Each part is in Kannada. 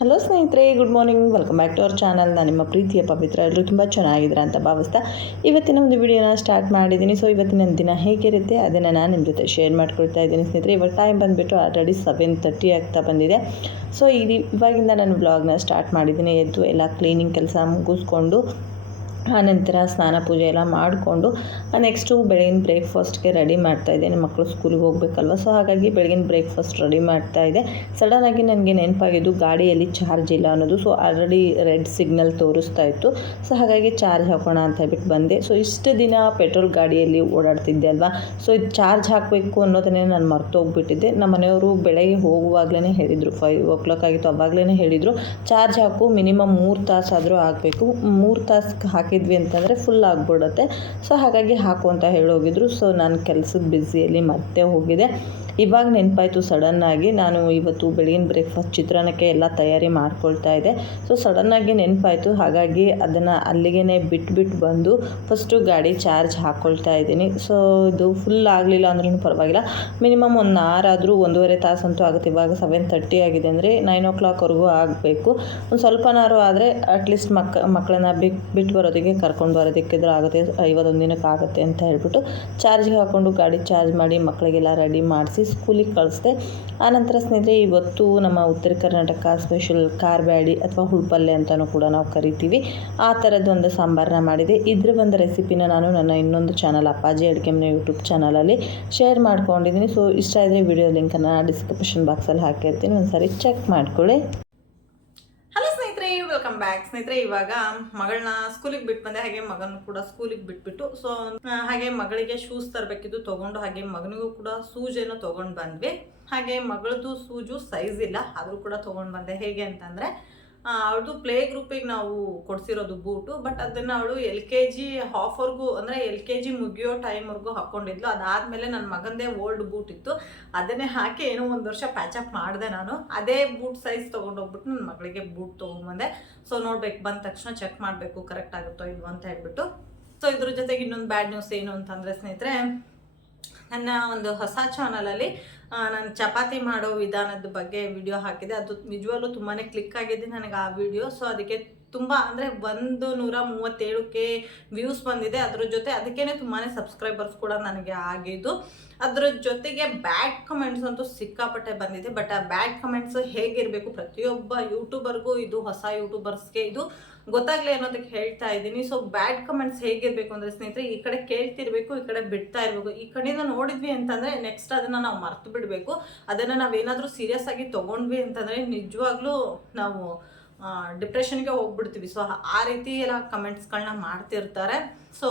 ಹಲೋ ಸ್ನೇಹಿತರೆ good morning welcome back to our channel ನಾನು ನಿಮ್ಮ ಪ್ರೀತಿಯ ಪವಿತ್ರ. ಎಲ್ಲರೂ ತುಂಬ ಚೆನ್ನಾಗಿದ್ದೀರಾ ಅಂತ ಭಾವಿಸ್ತಾ ಇವತ್ತಿನ ಒಂದು ವಿಡಿಯೋನ ಸ್ಟಾರ್ಟ್ ಮಾಡಿದ್ದೀನಿ. ಸೊ ಇವತ್ತಿನ ದಿನ ಹೇಗಿರುತ್ತೆ ಅದನ್ನು ನಾನು ನಿಮ್ಮ ಜೊತೆ ಶೇರ್ ಮಾಡ್ಕೊಳ್ತಾ ಇದ್ದೀನಿ ಸ್ನೇಹಿತರೆ. ಇವಾಗ ಟೈಮ್ ಬಂದುಬಿಟ್ಟು ಆಲ್ರೆಡಿ ಸೆವೆನ್ ತರ್ಟಿ ಆಗ್ತಾ ಬಂದಿದೆ. ಸೊ ಇದು ಇವಾಗಿಂದ ನಾನು ಬ್ಲಾಗ್ನ ಸ್ಟಾರ್ಟ್ ಮಾಡಿದ್ದೀನಿ. ಎದ್ದು ಎಲ್ಲ ಕ್ಲೀನಿಂಗ್ ಕೆಲಸ ಮುಗಿಸ್ಕೊಂಡು ಆನಂತರ ಸ್ನಾನ ಪೂಜೆ ಎಲ್ಲ ಮಾಡಿಕೊಂಡು ನೆಕ್ಸ್ಟು ಬೆಳಗಿನ ಬ್ರೇಕ್ಫಾಸ್ಟ್ಗೆ ರೆಡಿ ಮಾಡ್ತಾ ಇದ್ದೇನೆ ಮಕ್ಕಳು ಸ್ಕೂಲಿಗೆ ಹೋಗ್ಬೇಕಲ್ವ? ಸೊ ಹಾಗಾಗಿ ಬೆಳಗಿನ ಬ್ರೇಕ್ಫಾಸ್ಟ್ ರೆಡಿ ಮಾಡ್ತಾ ಇದೆ ಸಡನ್ನಾಗಿ ನನಗೆ ನೆನಪಾಗಿದ್ದು ಗಾಡಿಯಲ್ಲಿ ಚಾರ್ಜ್ ಇಲ್ಲ ಅನ್ನೋದು. ಸೊ ಆಲ್ರೆಡಿ ರೆಡ್ ಸಿಗ್ನಲ್ ತೋರಿಸ್ತಾ ಇತ್ತು. ಸೊ ಹಾಗಾಗಿ ಚಾರ್ಜ್ ಹಾಕೋಣ ಅಂತ ಹೇಳ್ಬಿಟ್ಟು ಬಂದೆ. ಸೊ ಇಷ್ಟು ದಿನ ಪೆಟ್ರೋಲ್ ಗಾಡಿಯಲ್ಲಿ ಓಡಾಡ್ತಿದ್ದೆ ಅಲ್ವಾ? ಸೊ ಇದು ಚಾರ್ಜ್ ಹಾಕಬೇಕು ಅನ್ನೋದನ್ನೇ ನಾನು ಮರ್ತೋಗ್ಬಿಟ್ಟಿದ್ದೆ ನಮ್ಮ ಮನೆಯವರು ಬೆಳಗ್ಗೆ ಹೋಗುವಾಗಲೇ ಹೇಳಿದರು. ಫೈವ್ ಓ ಕ್ಲಾಕ್ ಆಗಿತ್ತು ಅವಾಗಲೇ ಹೇಳಿದರು ಚಾರ್ಜ್ ಹಾಕು ಮಿನಿಮಮ್ ಮೂರು ತಾಸಾದರೂ ಆಗಬೇಕು. ಮೂರು ತಾಸು ಹಾಕಿದ್ವಿ ಅಂತಂದರೆ ಫುಲ್ ಆಗಿಬಿಡುತ್ತೆ. ಸೊ ಹಾಗಾಗಿ ಹಾಕು ಅಂತ ಹೇಳೋಗಿದ್ರು ಸೊ ನಾನು ಕೆಲಸದ ಬ್ಯುಸಿಯಲ್ಲಿ ಮತ್ತೆ ಹೋಗಿದೆ ಇವಾಗ ನೆನಪಾಯಿತು ಸಡನ್ನಾಗಿ ನಾನು ಇವತ್ತು ಬೆಳಗಿನ ಬ್ರೇಕ್ಫಾಸ್ಟ್ ಚಿತ್ರಾನ್ನಕ್ಕೆ ಎಲ್ಲ ತಯಾರಿ ಮಾಡ್ಕೊಳ್ತಾ ಇದ್ದೆ. ಸೊ ಸಡನ್ನಾಗಿ ನೆನಪಾಯಿತು. ಹಾಗಾಗಿ ಅದನ್ನು ಅಲ್ಲಿಗೆ ಬಿಟ್ಬಿಟ್ಟು ಬಂದು ಫಸ್ಟು ಗಾಡಿ ಚಾರ್ಜ್ ಹಾಕ್ಕೊಳ್ತಾ ಇದ್ದೀನಿ. ಸೊ ಇದು ಫುಲ್ ಆಗಲಿಲ್ಲ ಅಂದ್ರೂ ಪರವಾಗಿಲ್ಲ. ಮಿನಿಮಮ್ ಒಂದು ಆರಾದರೂ ಒಂದೂವರೆ ತಾಸಂತೂ ಆಗುತ್ತೆ. ಇವಾಗ ಸೆವೆನ್ ತರ್ಟಿ ಆಗಿದೆ ಅಂದರೆ ನೈನ್ ಓ ಕ್ಲಾಕ್ವರೆಗೂ ಆಗಬೇಕು. ಒಂದು ಸ್ವಲ್ಪನಾರು ಆದರೆ ಅಟ್ಲೀಸ್ಟ್ ಮಕ್ಕ ಮಕ್ಕಳನ್ನ ಬಿಟ್ಟು ಬಿಟ್ಟು ಬರೋದಕ್ಕೆ, ಕರ್ಕೊಂಡು ಬರೋದಕ್ಕಿದ್ರೆ ಆಗುತ್ತೆ. ಐವತ್ತೊಂದು ದಿನಕ್ಕೆ ಆಗುತ್ತೆ ಅಂತ ಹೇಳ್ಬಿಟ್ಟು ಚಾರ್ಜ್ಗೆ ಹಾಕ್ಕೊಂಡು ಗಾಡಿ ಚಾರ್ಜ್ ಮಾಡಿ ಮಕ್ಕಳಿಗೆಲ್ಲ ರೆಡಿ ಮಾಡಿಸಿ ಸ್ಕೂಲಿಗೆ ಕಳಿಸ್ದೆ. ಆನಂತರ ಸ್ನೇಹಿತರೆ, ಇವತ್ತು ನಮ್ಮ ಉತ್ತರ ಕರ್ನಾಟಕ ಸ್ಪೆಷಲ್ ಕಾರ್ಬ್ಯಾಡಿ ಅಥವಾ ಹುಳ್ಪಲ್ಲೆ ಅಂತಲೂ ಕೂಡ ನಾವು ಕರಿತೀವಿ. ಆ ಥರದ್ದು ಒಂದು ಸಾಂಬಾರನ್ನ ಮಾಡಿದೆ. ಇದ್ರ ಒಂದು ರೆಸಿಪಿನ ನಾನು ನನ್ನ ಇನ್ನೊಂದು ಚಾನಲ್ ಅಪ್ಪಾಜಿ ಅಡುಗೆ ಮನೆ ಯೂಟ್ಯೂಬ್ ಚಾನಲಲ್ಲಿ ಶೇರ್ ಮಾಡ್ಕೊಂಡಿದ್ದೀನಿ ಸೊ ಇಷ್ಟ ಆದರೆ ವಿಡಿಯೋ ಲಿಂಕನ್ನು ಡಿಸ್ಕ್ರಿಪ್ಷನ್ ಬಾಕ್ಸಲ್ಲಿ ಹಾಕಿರ್ತೀನಿ. ಒಂದು ಸಾರಿ ಚೆಕ್ ಮಾಡ್ಕೊಳ್ಳಿ. ವೆಲ್ಕಮ್ ಬ್ಯಾಕ್ ಸ್ನೇಹಿತರೆ, ಇವಾಗ ಮಗಳನ್ನ ಸ್ಕೂಲಿಗೆ ಬಿಟ್ಟು ಬಂದೆ, ಹಾಗೆ ಮಗನ ಕೂಡ ಸ್ಕೂಲಿಗೆ ಬಿಟ್ಬಿಟ್ಟು. ಸೊ ಹಾಗೆ ಮಗಳಿಗೆ ಶೂಸ್ ತರಬೇಕಿದ್ದು ತಗೊಂಡು ಹಾಗೆ ಮಗನಿಗೂ ಕೂಡ ಸೂಜೇನು ತಗೊಂಡು ಬಂದ್ವಿ. ಹಾಗೆ ಮಗಳದು ಸೂಜು ಸೈಜ್ ಇಲ್ಲ, ಆದರೂ ಕೂಡ ತಗೊಂಡು ಬಂದೆ. ಹೇಗೆ ಅಂತಂದರೆ ಅವಳದು ಪ್ಲೇ ಗ್ರೂಪಿಗೆ ನಾವು ಕೊಡ್ಸಿರೋದು ಬೂಟು ಬಟ್ ಅದನ್ನು ಅವಳು ಎಲ್ ಕೆ ಜಿ ಹಾಫರ್ಗೂ ಅಂದರೆ ಎಲ್ ಕೆ ಜಿ ಮುಗಿಯೋ ಟೈಮ್ವರೆಗೂ ಹಾಕ್ಕೊಂಡಿದ್ಲು ಅದಾದಮೇಲೆ ನನ್ನ ಮಗಂದೇ ಓಲ್ಡ್ ಬೂಟ್ ಇತ್ತು. ಅದನ್ನೇ ಹಾಕಿ ಏನೋ ಒಂದು ವರ್ಷ ಪ್ಯಾಚಪ್ ಮಾಡಿದೆ ನಾನು. ಅದೇ ಬೂಟ್ ಸೈಜ್ ತೊಗೊಂಡೋಗ್ಬಿಟ್ಟು ನನ್ನ ಮಗಳಿಗೆ ಬೂಟ್ ತೊಗೊಂಡ್ಬಂದೆ. ಸೊ ನೋಡ್ಬೇಕು, ಬಂದ ತಕ್ಷಣ ಚೆಕ್ ಮಾಡಬೇಕು ಕರೆಕ್ಟ್ ಆಗುತ್ತೋ ಇಲ್ವೋ ಅಂತ ಹೇಳ್ಬಿಟ್ಟು. ಸೊ ಇದ್ರ ಜೊತೆಗೆ ಇನ್ನೊಂದು ಬ್ಯಾಡ್ ನ್ಯೂಸ್ ಏನು ಅಂತಂದರೆ ಸ್ನೇಹಿತರೆ ನನ್ನ ಒಂದು ಹೊಸ ಚಾನಲಲ್ಲಿ ನಾನು ಚಪಾತಿ ಮಾಡೋ ವಿಧಾನದ ಬಗ್ಗೆ ವಿಡಿಯೋ ಹಾಕಿದೆ. ಅದು ನಿಜವಾಗ್ಲೂ ತುಂಬಾ ಕ್ಲಿಕ್ ಆಗಿದೆ ನನಗೆ ಆ ವಿಡಿಯೋ ಸೊ ಅದಕ್ಕೆ ತುಂಬ ಅಂದರೆ ಒಂದು ನೂರ ಮೂವತ್ತೇಳು ಕೆ ವ್ಯೂಸ್ ಬಂದಿದೆ. ಅದ್ರ ಜೊತೆ ಅದಕ್ಕೇ ತುಂಬಾ ಸಬ್ಸ್ಕ್ರೈಬರ್ಸ್ ಕೂಡ ನನಗೆ ಆಗಿದ್ದು. ಅದ್ರ ಜೊತೆಗೆ ಬ್ಯಾಡ್ ಕಮೆಂಟ್ಸ್ ಅಂತೂ ಸಿಕ್ಕಾಪಟ್ಟೆ ಬಂದಿದೆ. ಬಟ್ ಆ ಬ್ಯಾಡ್ ಕಮೆಂಟ್ಸ್ ಹೇಗಿರಬೇಕು? ಪ್ರತಿಯೊಬ್ಬ ಯೂಟ್ಯೂಬರ್ಗೂ ಇದು ಹೊಸ ಯೂಟ್ಯೂಬರ್ಸ್ಗೆ ಇದು ಗೊತ್ತಾಗ್ಲಿ ಅನ್ನೋದಕ್ಕೆ ಹೇಳ್ತಾ ಇದ್ದೀನಿ. ಸೊ ಬ್ಯಾಡ್ ಕಮೆಂಟ್ಸ್ ಹೇಗಿರಬೇಕು ಅಂದರೆ ಸ್ನೇಹಿತರೆ, ಈ ಕಡೆ ಕೇಳ್ತಿರ್ಬೇಕು, ಈ ಕಡೆ ಬಿಡ್ತಾ ಇರಬೇಕು. ಈ ಕಡೆಯಿಂದ ನೋಡಿದ್ವಿ ಅಂತಂದರೆ ನೆಕ್ಸ್ಟ್ ಅದನ್ನು ನಾವು ಮರ್ತು ಬಿಡಬೇಕು ಅದನ್ನು ನಾವೇನಾದರೂ ಸೀರಿಯಸ್ ಆಗಿ ತೊಗೊಂಡ್ವಿ ಅಂತಂದರೆ ನಿಜವಾಗ್ಲೂ ನಾವು ಡಿಪ್ರೆಷನ್ಗೆ ಹೋಗ್ಬಿಡ್ತೀವಿ. ಸೊ ಆ ರೀತಿ ಎಲ್ಲ ಕಮೆಂಟ್ಸ್ಗಳನ್ನ ಮಾಡ್ತಿರ್ತಾರೆ. ಸೊ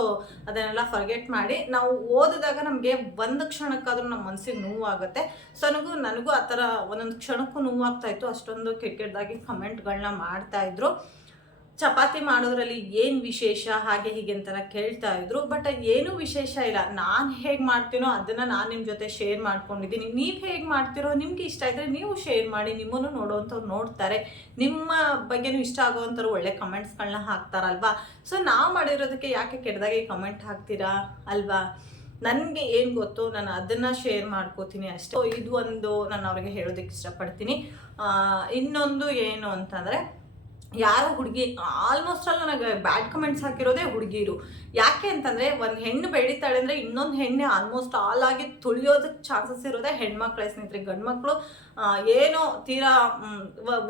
ಅದನ್ನೆಲ್ಲ ಫರ್ಗೆಟ್ ಮಾಡಿ, ನಾವು ಓದಿದಾಗ ನಮಗೆ ಒಂದು ಕ್ಷಣಕ್ಕಾದ್ರೂ ನಮ್ಮ ಮನಸ್ಸಿಗೆ ನೋವಾಗುತ್ತೆ. ಸೊ ನನಗೂ ನನಗೂ ಆ ಥರ ಒಂದೊಂದು ಕ್ಷಣಕ್ಕೂ ನೋವಾಗ್ತಾಯಿತ್ತು ಅಷ್ಟೊಂದು ಕೆಟ್ಟ ಕೆಟ್ಟದಾಗಿ ಕಮೆಂಟ್ಗಳನ್ನ ಮಾಡ್ತಾ ಇದ್ರು. ಚಪಾತಿ ಮಾಡೋದ್ರಲ್ಲಿ ಏನು ವಿಶೇಷ, ಹಾಗೆ ಹೀಗೆ ಅಂತೆಲ್ಲ ಕೇಳ್ತಾ ಇದ್ರು. ಬಟ್ ಏನು ವಿಶೇಷ ಇಲ್ಲ. ನಾನು ಹೇಗೆ ಮಾಡ್ತೀನೋ ಅದನ್ನು ನಾನು ನಿಮ್ಮ ಜೊತೆ ಶೇರ್ ಮಾಡ್ಕೊಂಡಿದ್ದೀನಿ. ನೀವು ಹೇಗೆ ಮಾಡ್ತೀರೋ, ನಿಮ್ಗೆ ಇಷ್ಟ ಇದ್ದರೆ ನೀವು ಶೇರ್ ಮಾಡಿ, ನಿಮ್ಮನ್ನು ನೋಡುವಂಥವ್ರು ನೋಡ್ತಾರೆ. ನಿಮ್ಮ ಬಗ್ಗೆನೂ ಇಷ್ಟ ಆಗೋವಂಥವ್ರು ಒಳ್ಳೆ ಕಮೆಂಟ್ಸ್ಗಳನ್ನ ಹಾಕ್ತಾರಲ್ವಾ? ಸೊ ನಾವು ಮಾಡಿರೋದಕ್ಕೆ ಯಾಕೆ ಕೆಟ್ಟದಾಗಿ ಕಮೆಂಟ್ ಹಾಕ್ತೀರಾ ಅಲ್ವಾ? ನನಗೆ ಏನು ಗೊತ್ತು ನಾನು ಅದನ್ನು ಶೇರ್ ಮಾಡ್ಕೋತೀನಿ ಅಷ್ಟೇ. ಇದು ಒಂದು ನಾನು ಅವ್ರಿಗೆ ಹೇಳೋದಕ್ಕೆ ಇಷ್ಟಪಡ್ತೀನಿ. ಇನ್ನೊಂದು ಏನು ಅಂತಂದರೆ ಯಾರೋ ಹುಡುಗಿ ಆಲ್ಮೋಸ್ಟ್ ಆಲ್ ನನಗೆ ಬ್ಯಾಡ್ ಕಮೆಂಟ್ಸ್ ಹಾಕಿರೋದೇ ಹುಡುಗಿರು. ಯಾಕೆ ಅಂತಂದರೆ, ಒಂದು ಹೆಣ್ಣು ಬೆಳೀತಾಳೆ ಅಂದರೆ ಇನ್ನೊಂದು ಹೆಣ್ಣೆ ಆಲ್ಮೋಸ್ಟ್ ಆಲ್ ಆಗಿ ತುಳಿಯೋದಕ್ಕೆ ಚಾನ್ಸಸ್ ಇರೋದೇ ಹೆಣ್ಮಕ್ಳ ಸ್ನೇಹಿತರೆ. ಗಂಡು ಮಕ್ಕಳು ಏನೋ ತೀರಾ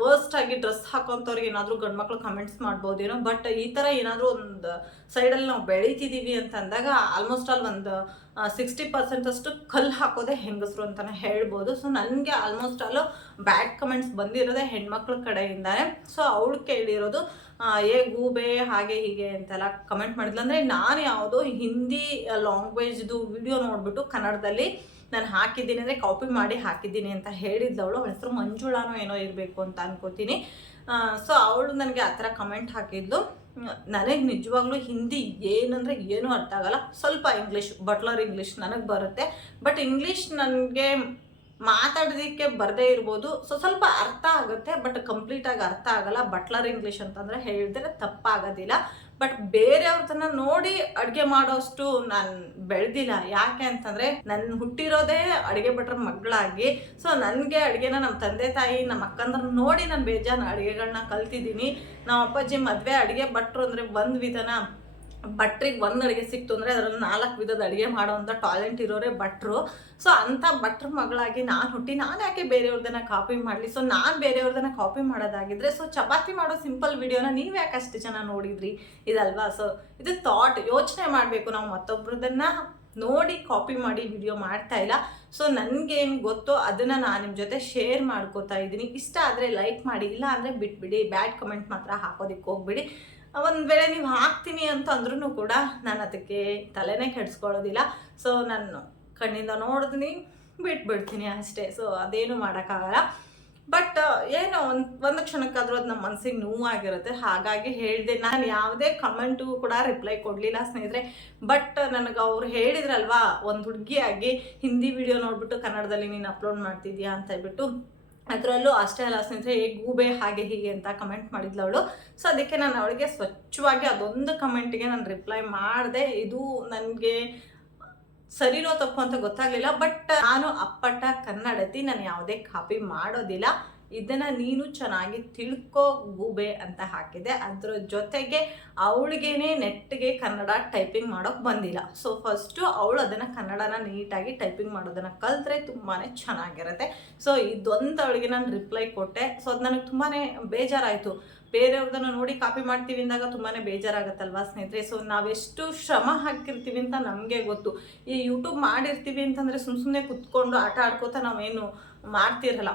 ವರ್ಸ್ಟ್ ಆಗಿ ಡ್ರೆಸ್ ಹಾಕೋಂಥವ್ರಿಗೆ ಏನಾದರೂ ಗಂಡು ಮಕ್ಕಳು ಕಮೆಂಟ್ಸ್ ಮಾಡ್ಬೋದೇನೋ ಬಟ್ ಈ ಥರ ಏನಾದರೂ ಒಂದು ಸೈಡಲ್ಲಿ ನಾವು ಬೆಳೀತಿದ್ದೀವಿ ಅಂತ ಅಂದಾಗ ಆಲ್ಮೋಸ್ಟ್ ಆಲ್ ಒಂದು ಸಿಕ್ಸ್ಟಿ ಪರ್ಸೆಂಟ್ ಅಷ್ಟು ಕಲ್ಲು ಹಾಕೋದೆ ಹೆಂಗಸರು ಅಂತಲೇ ಹೇಳ್ಬೋದು. ಸೊ ನನಗೆ ಆಲ್ಮೋಸ್ಟ್ ಆಲು ಬ್ಯಾಡ್ ಕಮೆಂಟ್ಸ್ ಬಂದಿರೋದೆ ಹೆಣ್ಮಕ್ಳ ಕಡೆಯಿಂದಾನೆ. ಸೊ ಅವಳು ಕೇಳಿರೋದು ಏ, ಗೂಬೆ, ಹಾಗೆ ಹೀಗೆ ಅಂತೆಲ್ಲ ಕಮೆಂಟ್ ಮಾಡಿದ್ಲು. ಅಂದರೆ ನಾನು ಯಾವುದೋ ಹಿಂದಿ ಲ್ಯಾಂಗ್ವೇಜ್ದು ವಿಡಿಯೋ ನೋಡಿಬಿಟ್ಟು ಕನ್ನಡದಲ್ಲಿ ನಾನು ಹಾಕಿದ್ದೀನಿ ಅಂದರೆ ಕಾಪಿ ಮಾಡಿ ಹಾಕಿದ್ದೀನಿ ಅಂತ ಹೇಳಿದ್ದವಳು, ಅವಳ ಹೆಸರು ಮಂಜುಳಾನೋ ಏನೋ ಇರಬೇಕು ಅಂತ ಅನ್ಕೋತೀನಿ. ಸೊ ಅವಳು ನನಗೆ ಆ ಥರ ಕಮೆಂಟ್ ಹಾಕಿದ್ಲು. ನನಗೆ ನಿಜವಾಗ್ಲೂ ಹಿಂದಿ ಏನಂದರೆ ಏನೂ ಅರ್ಥ ಆಗಲ್ಲ. ಸ್ವಲ್ಪ ಇಂಗ್ಲೀಷ್ ಬಟ್ಲರ್ ಇಂಗ್ಲೀಷ್ ನನಗೆ ಬರುತ್ತೆ. ಬಟ್ ಇಂಗ್ಲೀಷ್ ನನಗೆ ಮಾತಾಡೋದಕ್ಕೆ ಬರದೇ ಇರ್ಬೋದು. ಸೊ ಸ್ವಲ್ಪ ಅರ್ಥ ಆಗುತ್ತೆ ಬಟ್ ಕಂಪ್ಲೀಟಾಗಿ ಅರ್ಥ ಆಗಲ್ಲ. ಬಟ್ಲರ್ ಇಂಗ್ಲೀಷ್ ಅಂತಂದರೆ ಹೇಳಿದ್ರೆ ತಪ್ಪಾಗೋದಿಲ್ಲ. ಬಟ್ ಬೇರೆಯವ್ರದನ್ನ ನೋಡಿ ಅಡುಗೆ ಮಾಡೋಷ್ಟು ನಾನು ಬೆಳೆದಿಲ್ಲ. ಯಾಕೆ ಅಂತಂದರೆ ನನ್ನ ಹುಟ್ಟಿರೋದೇ ಅಡುಗೆ ಭಟ್ರ ಮಗಳಾಗಿ. ಸೊ ನನಗೆ ಅಡುಗೆನ ನಮ್ಮ ತಂದೆ ತಾಯಿ ನಮ್ಮ ಅಕ್ಕಂದ್ರ ನೋಡಿ ನಾನು ಬೇಜಾನ ಅಡುಗೆಗಳನ್ನ ಕಲ್ತಿದ್ದೀನಿ. ನಮ್ಮ ಅಪ್ಪಾಜಿ ಮದುವೆ ಅಡುಗೆ ಭಟ್ರು ಅಂದರೆ ಒಂದು ವಿಧನ. ಭಟ್ರಿಗೆ ಒಂದು ಅಡುಗೆ ಸಿಕ್ತು ಅಂದರೆ ಅದರಲ್ಲಿ ನಾಲ್ಕು ವಿಧದ ಅಡುಗೆ ಮಾಡೋವಂಥ ಟ್ಯಾಲೆಂಟ್ ಇರೋರೇ ಭಟ್ರು. ಸೊ ಅಂಥ ಭಟ್ರ ಮಗಳಾಗಿ ನಾನು ಹುಟ್ಟಿ ನಾನು ಯಾಕೆ ಬೇರೆಯವ್ರದನ್ನ ಕಾಪಿ ಮಾಡಲಿ? ಸೊ ನಾನು ಬೇರೆಯವ್ರದನ್ನ ಕಾಪಿ ಮಾಡೋದಾಗಿದ್ರೆ ಸೊ ಚಪಾತಿ ಮಾಡೋ ಸಿಂಪಲ್ ವಿಡಿಯೋನ ನೀವು ಯಾಕೆ ಅಷ್ಟು ಜನ ನೋಡಿದ್ರಿ? ಇದಲ್ವಾ? ಸೊ ಇದು ಥಾಟ್ ಯೋಚನೆ ಮಾಡಬೇಕು ನಾವು ಮತ್ತೊಬ್ರದನ್ನ ನೋಡಿ ಕಾಪಿ ಮಾಡಿ ವಿಡಿಯೋ ಮಾಡ್ತಾ ಇಲ್ಲ. ಸೊ ನನಗೇನು ಗೊತ್ತೋ ಅದನ್ನು ನಾನು ನಿಮ್ಮ ಜೊತೆ ಶೇರ್ ಮಾಡ್ಕೋತಾ ಇದ್ದೀನಿ. ಇಷ್ಟ ಆದರೆ ಲೈಕ್ ಮಾಡಿ, ಇಲ್ಲ ಅಂದರೆ ಬಿಟ್ಬಿಡಿ. ಬ್ಯಾಡ್ ಕಮೆಂಟ್ ಮಾತ್ರ ಹಾಕೋದಕ್ಕೆ ಹೋಗ್ಬಿಡಿ. ಒಂದು ವೇಳೆ ನೀವು ಹಾಕ್ತೀನಿ ಅಂತ ಅಂದ್ರೂ ಕೂಡ ನಾನು ಅದಕ್ಕೆ ತಲೆನೇ ಕೆಡಿಸ್ಕೊಳ್ಳೋದಿಲ್ಲ. ಸೊ ನಾನು ಕಣ್ಣಿಂದ ನೋಡಿದ್ನಿ, ಬಿಟ್ಬಿಡ್ತೀನಿ ಅಷ್ಟೇ. ಸೊ ಅದೇನು ಮಾಡೋಕ್ಕಾಗಲ್ಲ. ಬಟ್ ಏನೋ ಒಂದು ಒಂದು ಕ್ಷಣಕ್ಕಾದರೂ ಅದು ನಮ್ಮ ಮನಸ್ಸಿಗೆ ನೋವಾಗಿರುತ್ತೆ. ಹಾಗಾಗಿ ಹೇಳಿದೆ, ನಾನು ಯಾವುದೇ ಕಮೆಂಟು ಕೂಡ ರಿಪ್ಲೈ ಕೊಡಲಿಲ್ಲ ಸ್ನೇಹಿತರೆ. ಬಟ್ ನನಗೆ ಅವ್ರು ಹೇಳಿದ್ರಲ್ವಾ, ಒಂದು ಹುಡುಗಿಯಾಗಿ ಹಿಂದಿ ವಿಡಿಯೋ ನೋಡಿಬಿಟ್ಟು ಕನ್ನಡದಲ್ಲಿ ನೀನು ಅಪ್ಲೋಡ್ ಮಾಡ್ತಿದ್ಯಾ? ಅಂತ ಹೇಳ್ಬಿಟ್ಟು ಅದರಲ್ಲೂ ಅಷ್ಟೇ ಅಲ್ಲ ಸ್ನೇಹಿತರೆ ಗೂಬೆ ಹಾಗೆ ಹೀಗೆ ಅಂತ ಕಮೆಂಟ್ ಮಾಡಿದ್ಲು ಅವಳು. ಸೊ ಅದಕ್ಕೆ ನಾನು ಅವಳಿಗೆ ಸ್ವಚ್ಛವಾಗಿ ಅದೊಂದು ಕಮೆಂಟಿಗೆ ನಾನು ರಿಪ್ಲೈ ಮಾಡಿದೆ. ಇದು ನನಗೆ ಸರಿನೋ ತಪ್ಪು ಅಂತ ಗೊತ್ತಾಗಲಿಲ್ಲ ಬಟ್ ನಾನು ಅಪ್ಪಟ ಕನ್ನಡತಿ, ನಾನು ಯಾವುದೇ ಕಾಪಿ ಮಾಡೋದಿಲ್ಲ. ಇದನ್ನ ನೀನು ಚೆನ್ನಾಗಿ ತಿಳ್ಕೋ ಗೂಬೆ ಅಂತ ಹಾಕಿದೆ. ಅದ್ರ ಜೊತೆಗೆ ಅವಳಿಗೇನೆ ನೆಟ್ಗೆ ಕನ್ನಡ ಟೈಪಿಂಗ್ ಮಾಡೋಕೆ ಬಂದಿಲ್ಲ. ಸೊ ಫಸ್ಟು ಅವಳು ಅದನ್ನು ಕನ್ನಡನ ನೀಟಾಗಿ ಟೈಪಿಂಗ್ ಮಾಡೋದನ್ನು ಕಲ್ತ್ರೆ ತುಂಬಾ ಚೆನ್ನಾಗಿರುತ್ತೆ. ಸೊ ಇದೊಂದು ಅವಳಿಗೆ ನಾನು ರಿಪ್ಲೈ ಕೊಟ್ಟೆ. ಸೊ ಅದು ನನಗೆ ತುಂಬಾ ಬೇಜಾರಾಯಿತು. ಬೇರೆಯವ್ರದನ್ನ ನೋಡಿ ಕಾಪಿ ಮಾಡ್ತೀವಿ ಅಂದಾಗ ತುಂಬಾ ಬೇಜಾರಾಗತ್ತಲ್ವಾ ಸ್ನೇಹಿತರೆ? ಸೊ ನಾವೆಷ್ಟು ಶ್ರಮ ಹಾಕಿರ್ತೀವಿ ಅಂತ ನಮಗೆ ಗೊತ್ತು. ಈ ಯೂಟ್ಯೂಬ್ ಮಾಡಿರ್ತೀವಿ ಅಂತಂದರೆ ಸುಮ್ಮ ಸುಮ್ಮನೆ ಕುತ್ಕೊಂಡು ಆಟ ಆಡ್ಕೋತಾ ನಾವೇನು ಮಾಡ್ತಿರಲ್ಲ.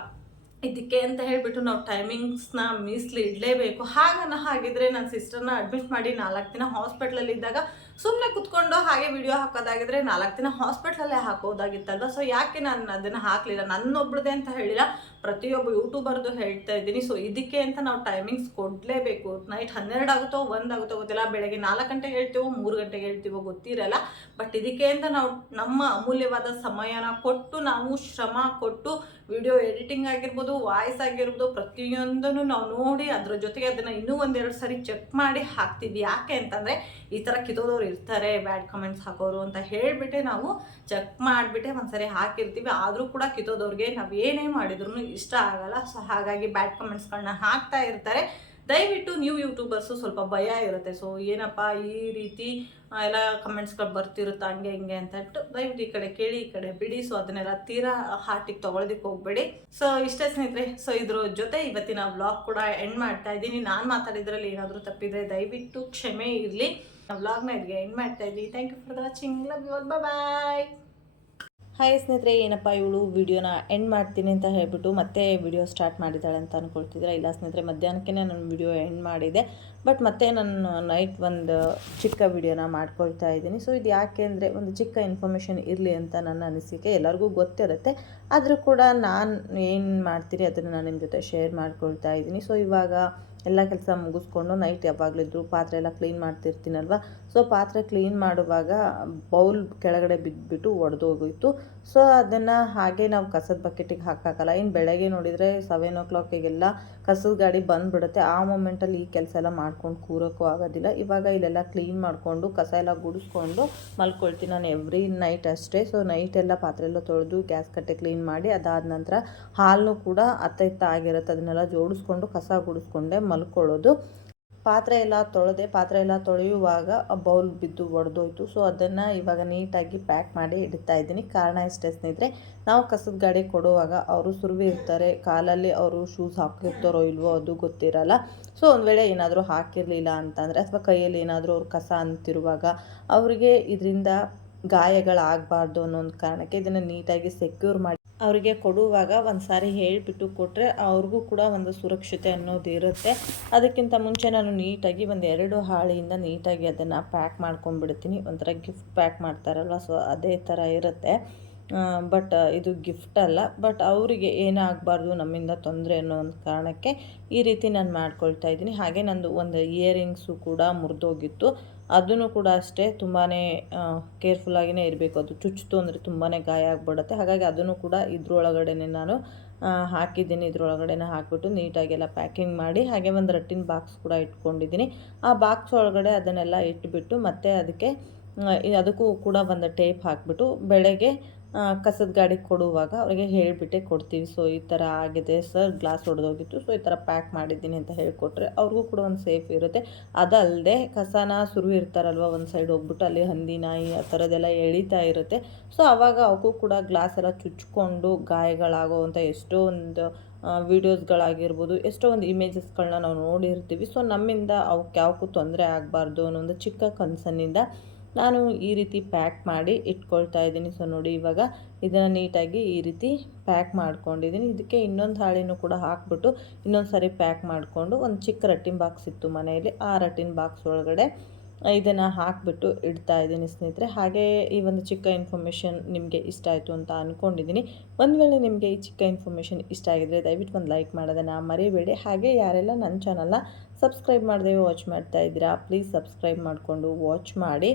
ಇದಕ್ಕೆ ಅಂತ ಹೇಳಿಬಿಟ್ಟು ನಾವು ಟೈಮಿಂಗ್ಸ್ನ ಮೀಸಲು ಇಡಲೇಬೇಕು. ಹಾಗನ್ನ ಹಾಗಿದ್ರೆ ನನ್ನ ಸಿಸ್ಟರ್ನ ಅಡ್ಮಿಟ್ ಮಾಡಿ ನಾಲ್ಕು ದಿನ ಹಾಸ್ಪಿಟ್ಲಲ್ಲಿ ಇದ್ದಾಗ ಸುಮ್ಮನೆ ಕುತ್ಕೊಂಡು ಹಾಗೆ ವಿಡಿಯೋ ಹಾಕೋದಾಗಿದ್ರೆ ನಾಲ್ಕು ದಿನ ಹಾಸ್ಪಿಟ್ಲಲ್ಲೇ ಹಾಕೋದಾಗಿತ್ತಲ್ವ? ಸೊ ಯಾಕೆ ನಾನು ಅದನ್ನು ಹಾಕಲಿಲ್ಲ? ನನ್ನೊಬ್ಳದೇ ಅಂತ ಹೇಳಿಲ್ಲ. ಪ್ರತಿಯೊಬ್ಬ ಯೂಟ್ಯೂಬರ್ದು ಹೇಳ್ತಾ ಇದ್ದೀನಿ. ಸೊ ಇದಕ್ಕೆ ಅಂತ ನಾವು ಟೈಮಿಂಗ್ಸ್ ಕೊಡಲೇಬೇಕು. ನೈಟ್ ಹನ್ನೆರಡು ಆಗುತ್ತೋ, ಒಂದು ಆಗುತ್ತೋ ಗೊತ್ತಿಲ್ಲ. ಬೆಳಗ್ಗೆ ನಾಲ್ಕು ಗಂಟೆಗೆ ಹೇಳ್ತೀವೋ, ಮೂರು ಗಂಟೆಗೆ ಹೇಳ್ತೀವೋ ಗೊತ್ತಿರಲ್ಲ. ಬಟ್ ಇದಕ್ಕೆ ಅಂತ ನಾವು ನಮ್ಮ ಅಮೂಲ್ಯವಾದ ಸಮಯನ ಕೊಟ್ಟು ನಾವು ಶ್ರಮ ಕೊಟ್ಟು ವಿಡಿಯೋ ಎಡಿಟಿಂಗ್ ಆಗಿರ್ಬೋದು ವಾಯ್ಸ್ ಆಗಿರ್ಬೋದು, ಪ್ರತಿಯೊಂದನ್ನು ನಾವು ನೋಡಿ ಅದರ ಜೊತೆಗೆ ಅದನ್ನು ಇನ್ನೂ ಒಂದೆರಡು ಸರಿ ಚೆಕ್ ಮಾಡಿ ಹಾಕ್ತೀವಿ ಯಾಕೆ ಅಂತಂದರೆ ಈ ಥರ ಕಿತ್ತೋದವ್ರು ಇರ್ತಾರೆ ಬ್ಯಾಡ್ ಕಮೆಂಟ್ಸ್ ಹಾಕೋರು ಅಂತ ಹೇಳಿಬಿಟ್ಟೆ ನಾವು ಚೆಕ್ ಮಾಡಿಬಿಟ್ಟೆ, ಒಂದ್ಸರಿ ಹಾಕಿರ್ತೀವಿ. ಆದರೂ ಕೂಡ ಕಿತ್ತೋದವ್ರಿಗೆ ನಾವು ಏನೇ ಮಾಡಿದ್ರು ಇಷ್ಟ ಆಗಲ್ಲ. ಸೊ ಹಾಗಾಗಿ ಬ್ಯಾಡ್ ಕಮೆಂಟ್ಸ್ಗಳನ್ನ ಹಾಕ್ತಾ ಇರ್ತಾರೆ. ದಯವಿಟ್ಟು ನ್ಯೂ ಯೂಟ್ಯೂಬರ್ಸು ಸ್ವಲ್ಪ ಭಯ ಇರುತ್ತೆ. ಸೊ ಏನಪ್ಪ ಈ ರೀತಿ ಎಲ್ಲ ಕಮೆಂಟ್ಸ್ಗಳು ಬರ್ತಿರುತ್ತೆ ಹಂಗೆ ಹಿಂಗೆ ಅಂತ ಹೇಳ್ಬಿಟ್ಟು ದಯವಿಟ್ಟು ಈ ಕಡೆ ಕೇಳಿ, ಈ ಕಡೆ ಬಿಡಿ. ಸೊ ಅದನ್ನೆಲ್ಲ ತೀರಾ ಹಾರ್ಟಿಗೆ ತೊಗೊಳೋದಕ್ಕೆ ಹೋಗ್ಬೇಡಿ. ಸೊ ಇಷ್ಟೇ ಸ್ನೇಹಿತರೆ ಸೊ ಇದ್ರ ಜೊತೆ ಇವತ್ತಿನ ವ್ಲಾಗ್ ಕೂಡ ಎಂಡ್ ಮಾಡ್ತಾ ಇದ್ದೀನಿ. ನಾನು ಮಾತಾಡಿದ್ರಲ್ಲಿ ಏನಾದರೂ ತಪ್ಪಿದ್ರೆ ದಯವಿಟ್ಟು ಕ್ಷಮೆ ಇರಲಿ. ವ್ಲಾಗ್ನ ಇಲ್ಲಿಗೆ ಎಂಡ್ ಮಾಡ್ತಾ ಇದ್ವಿ. Thank you for watching love you bye hi ಸ್ನೇಹಿತರೆ, ಏನಪ್ಪ ಇವಳು ವಿಡಿಯೋನ ಎಂಡ್ ಮಾಡ್ತೀನಿ ಅಂತ ಹೇಳ್ಬಿಟ್ಟು ಮತ್ತೆ ವಿಡಿಯೋ ಸ್ಟಾರ್ಟ್ ಮಾಡಿದ್ದಾಳೆ ಅಂತ ಅಂದ್ಕೊಳ್ತಿದ್ರೆ ಇಲ್ಲ ಸ್ನೇಹಿತರೆ ಮಧ್ಯಾಹ್ನಕ್ಕೆ ನಾನು ವಿಡಿಯೋ ಎಂಡ್ ಮಾಡಿದೆ. ಬಟ್ ಮತ್ತೆ ನಾನು ನೈಟ್ ಒಂದು ಚಿಕ್ಕ ವಿಡಿಯೋನ ಮಾಡ್ಕೊಳ್ತಾ ಇದ್ದೀನಿ. ಸೊ ಇದು ಯಾಕೆ ಅಂದರೆ ಒಂದು ಚಿಕ್ಕ ಇನ್ಫಾರ್ಮೇಷನ್ ಇರಲಿ ಅಂತ ನನ್ನ ಅನಿಸಿಕೆ ಎಲ್ಲರಿಗೂ ಗೊತ್ತಿರುತ್ತೆ. ಆದರೂ ಕೂಡ ನಾನು ಏನು ಮಾಡ್ತೀರಿ ಅದನ್ನು ನಾನು ನಿಮ್ಮ ಜೊತೆ ಶೇರ್ ಮಾಡ್ಕೊಳ್ತಾ ಇದ್ದೀನಿ. ಸೊ ಇವಾಗ ಎಲ್ಲ ಕೆಲಸ ಮುಗಿಸ್ಕೊಂಡು ನೈಟ್ ಯಾವಾಗಲಿದ್ರು ಪಾತ್ರೆ ಎಲ್ಲ ಕ್ಲೀನ್ ಮಾಡ್ತಿರ್ತೀನಲ್ವ? ಸೊ ಪಾತ್ರೆ ಕ್ಲೀನ್ ಮಾಡುವಾಗ ಬೌಲ್ ಕೆಳಗಡೆ ಬಿದ್ದುಬಿಟ್ಟು ಒಡೆದೋಗಿತ್ತು ಸೊ ಅದನ್ನು ಹಾಗೆ ನಾವು ಕಸದ ಬಕೆಟಿಗೆ ಹಾಕೋಕ್ಕಲ್ಲ ಇನ್ನು ಬೆಳಗ್ಗೆ ನೋಡಿದರೆ ಸೆವೆನ್ ಓ ಕ್ಲಾಕಿಗೆಲ್ಲ ಕಸದ ಗಾಡಿ ಬಂದುಬಿಡುತ್ತೆ. ಆ ಮೂಮೆಂಟಲ್ಲಿ ಈ ಕೆಲಸ ಎಲ್ಲ ಮಾಡ್ಕೊಂಡು ಕೂರೋಕ್ಕೂ ಆಗೋದಿಲ್ಲ. ಇವಾಗ ಇಲ್ಲೆಲ್ಲ ಕ್ಲೀನ್ ಮಾಡಿಕೊಂಡು ಕಸ ಎಲ್ಲ ಗುಡಿಸ್ಕೊಂಡು ಮಲ್ಕೊಳ್ತೀನಿ ನಾನು ಎವ್ರಿ ನೈಟ್ ಅಷ್ಟೇ. ಸೊ ನೈಟ್ ಎಲ್ಲ ಪಾತ್ರೆ ಎಲ್ಲ ತೊಳೆದು ಗ್ಯಾಸ್ ಕಟ್ಟೆ ಕ್ಲೀನ್ ಮಾಡಿ ಅದಾದ ನಂತರ ಹಾಲು ಕೂಡ ಅತ್ತ ಇತ್ತ ಆಗಿರುತ್ತೆ. ಅದನ್ನೆಲ್ಲ ಜೋಡಿಸ್ಕೊಂಡು ಕಸ ಗುಡಿಸ್ಕೊಂಡೆ ಮಲ್ಕೊಳ್ಳೋದು. ಪಾತ್ರೆ ಎಲ್ಲ ತೊಳೆದೆ. ಪಾತ್ರೆ ಎಲ್ಲ ತೊಳೆಯುವಾಗ ಬೌಲ್ ಬಿದ್ದು ಒಡೆದೋಯ್ತು. ಸೊ ಅದನ್ನು ಇವಾಗ ನೀಟಾಗಿ ಪ್ಯಾಕ್ ಮಾಡಿ ಇಡ್ತಾ ಇದ್ದೀನಿ. ಕಾರಣ ಇಷ್ಟೇ ಸ್ನೇಹಿತರೆ, ನಾವು ಕಸದ ಗಾಡಿ ಕೊಡುವಾಗ ಅವರು ಸುರುವಿ ಇರ್ತಾರೆ. ಕಾಲಲ್ಲಿ ಅವರು ಶೂಸ್ ಹಾಕಿರ್ತಾರೋ ಇಲ್ವೋ ಅದು ಗೊತ್ತಿರಲ್ಲ. ಸೊ ಒಂದು ವೇಳೆ ಏನಾದರೂ ಹಾಕಿರಲಿಲ್ಲ ಅಂತಂದರೆ ಅಥವಾ ಕೈಯಲ್ಲಿ ಏನಾದರೂ ಅವ್ರು ಕಸ ಅಂತಿರುವಾಗ ಅವರಿಗೆ ಇದರಿಂದ ಗಾಯಗಳಾಗಬಾರ್ದು ಅನ್ನೋ ಒಂದು ಕಾರಣಕ್ಕೆ ಇದನ್ನು ನೀಟಾಗಿ ಸೆಕ್ಯೂರ್ ಮಾಡಿ ಅವರಿಗೆ ಕೊಡುವಾಗ ಒಂದು ಸಾರಿ ಹೇಳಿಬಿಟ್ಟು ಕೊಟ್ಟರೆ ಅವ್ರಿಗೂ ಕೂಡ ಒಂದು ಸುರಕ್ಷತೆ ಅನ್ನೋದು ಇರುತ್ತೆ. ಅದಕ್ಕಿಂತ ಮುಂಚೆ ನಾನು ನೀಟಾಗಿ ಒಂದು ಎರಡು ಹಾಳೆಯಿಂದ ನೀಟಾಗಿ ಅದನ್ನು ಪ್ಯಾಕ್ ಮಾಡ್ಕೊಂಡ್ಬಿಡ್ತೀನಿ. ಒಂಥರ ಗಿಫ್ಟ್ ಪ್ಯಾಕ್ ಮಾಡ್ತಾರಲ್ವ? ಸೊ ಅದೇ ಥರ ಇರುತ್ತೆ. ಬಟ್ ಇದು ಗಿಫ್ಟ್ ಅಲ್ಲ. ಬಟ್ ಅವರಿಗೆ ಏನಾಗಬಾರ್ದು ನಮ್ಮಿಂದ ತೊಂದರೆ ಅನ್ನೋ ಒಂದು ಕಾರಣಕ್ಕೆ ಈ ರೀತಿ ನಾನು ಮಾಡ್ಕೊಳ್ತಾ ಇದ್ದೀನಿ. ಹಾಗೆ ನಂದು ಒಂದು ಇಯರಿಂಗ್ಸು ಕೂಡ ಮುರಿದೋಗಿತ್ತು. ಅದನ್ನು ಕೂಡ ಅಷ್ಟೇ ತುಂಬಾ ಕೇರ್ಫುಲ್ಲಾಗಿಯೇ ಇರಬೇಕು. ಅದು ಚುಚ್ಚಿತು ಅಂದರೆ ತುಂಬಾ ಗಾಯ ಆಗಿಬಿಡುತ್ತೆ. ಹಾಗಾಗಿ ಅದನ್ನು ಕೂಡ ಇದ್ರೊಳಗಡೆ ನಾನು ಹಾಕಿದ್ದೀನಿ. ಹಾಕಿಬಿಟ್ಟು ಹಾಕ್ಬಿಟ್ಟು ನೀಟಾಗೆಲ್ಲ ಪ್ಯಾಕಿಂಗ್ ಮಾಡಿ ಹಾಗೆ ಒಂದು ರಟ್ಟಿನ ಬಾಕ್ಸ್ ಕೂಡ ಇಟ್ಕೊಂಡಿದ್ದೀನಿ. ಆ ಬಾಕ್ಸ್ ಒಳಗಡೆ ಅದನ್ನೆಲ್ಲ ಇಟ್ಬಿಟ್ಟು ಮತ್ತೆ ಅದಕ್ಕೆ ಅದಕ್ಕೂ ಕೂಡ ಒಂದು ಟೇಪ್ ಹಾಕಿಬಿಟ್ಟು ಬೆಳಗ್ಗೆ ಕಸದ ಗಾಡಿ ಕೊಡುವಾಗ ಅವರಿಗೆ ಹೇಳಿಬಿಟ್ಟೆ ಕೊಡ್ತೀವಿ. ಸೊ ಈ ಥರ ಆಗಿದೆ ಸರ್ ಗ್ಲಾಸ್ ಹೊಡೆದೋಗಿತ್ತು ಸೊ ಈ ಥರ ಪ್ಯಾಕ್ ಮಾಡಿದ್ದೀನಿ ಅಂತ ಹೇಳಿಕೊಟ್ರೆ ಅವ್ರಿಗೂ ಕೂಡ ಒಂದು ಸೇಫ್ ಇರುತ್ತೆ. ಅದಲ್ಲದೆ ಕಸನ ಸುರು ಇರ್ತಾರಲ್ವ ಒಂದು ಸೈಡ್ ಹೋಗ್ಬಿಟ್ಟು ಅಲ್ಲಿ ಹಂದಿ ನಾಯಿ ಆ ಥರದ್ದೆಲ್ಲ ಎಳಿತಾ ಇರುತ್ತೆ. ಸೊ ಆವಾಗ ಅವಕ್ಕೂ ಕೂಡ ಗ್ಲಾಸ್ ಎಲ್ಲ ಚುಚ್ಕೊಂಡು ಗಾಯಗಳಾಗೋವಂಥ ಎಷ್ಟೋ ಒಂದು ವೀಡಿಯೋಸ್ಗಳಾಗಿರ್ಬೋದು ಎಷ್ಟೋ ಒಂದು ಇಮೇಜಸ್ಗಳನ್ನ ನಾವು ನೋಡಿರ್ತೀವಿ. ಸೊ ನಮ್ಮಿಂದ ಅವಕ್ಕೆ ಯಾವಕ್ಕೂ ತೊಂದರೆ ಆಗಬಾರ್ದು ಅನ್ನೋ ಒಂದು ಚಿಕ್ಕ ಕನಸನ್ನಿಂದ ನಾನು ಈ ರೀತಿ ಪ್ಯಾಕ್ ಮಾಡಿ ಇಟ್ಕೊಳ್ತಾ ಇದ್ದೀನಿ. ಸೊ, ನೋಡಿ, ಇವಾಗ ಇದನ್ನು ನೀಟಾಗಿ ಈ ರೀತಿ ಪ್ಯಾಕ್ ಮಾಡ್ಕೊಂಡಿದ್ದೀನಿ. ಇದಕ್ಕೆ ಇನ್ನೊಂದು ಹಾಳಿನೂ ಕೂಡ ಹಾಕ್ಬಿಟ್ಟು ಇನ್ನೊಂದು ಸಾರಿ ಪ್ಯಾಕ್ ಮಾಡಿಕೊಂಡು ಒಂದು ಚಿಕ್ಕ ರಟ್ಟಿನ ಬಾಕ್ಸ್ ಇತ್ತು ಮನೆಯಲ್ಲಿ. ಆ ರಟ್ಟಿನ ಬಾಕ್ಸ್ ಒಳಗಡೆ ಇದನ್ನು ಹಾಕಿಬಿಟ್ಟು ಇಡ್ತಾ ಇದ್ದೀನಿ ಸ್ನೇಹಿತರೆ. ಹಾಗೆ ಈ ಒಂದು ಚಿಕ್ಕ ಇನ್ಫಾರ್ಮೇಷನ್ ನಿಮಗೆ ಇಷ್ಟ ಆಯಿತು ಅಂತ ಅಂದ್ಕೊಂಡಿದ್ದೀನಿ ಒಂದು ವೇಳೆ ನಿಮಗೆ ಈ ಚಿಕ್ಕ ಇನ್ಫಾರ್ಮೇಷನ್ ಇಷ್ಟ ಆಗಿದ್ರೆ ದಯವಿಟ್ಟು ಒಂದು ಲೈಕ್ ಮಾಡೋದನ್ನು ಮರಿಬೇಡಿ. ಹಾಗೆ ಯಾರೆಲ್ಲ ನನ್ನ ಚಾನಲ್ನ ಸಬ್ಸ್ಕ್ರೈಬ್ ಮಾಡಿದೆ ವಾಚ್ ಮಾಡ್ತಾ ಇದ್ದೀರಾ, ಪ್ಲೀಸ್ ಸಬ್ಸ್ಕ್ರೈಬ್ ಮಾಡಿಕೊಂಡು ವಾಚ್ ಮಾಡಿ.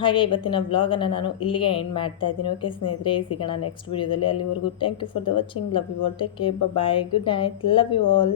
ಹಾಗೆ ಇವತ್ತಿನ ಬ್ಲಾಗನ್ನು ನಾನು ಇಲ್ಲಿಗೆ ಎಂಡ್ ಮಾಡ್ತಾ ಇದ್ದೀನಿ. ಓಕೆ ಸ್ನೇಹಿತರೆ, ಸಿಗೋಣ ನೆಕ್ಸ್ಟ್ ವೀಡಿಯೋದಲ್ಲಿ ಅಲ್ಲಿವರೆಗೂ thank you for the watching love you all take care bye good night love you all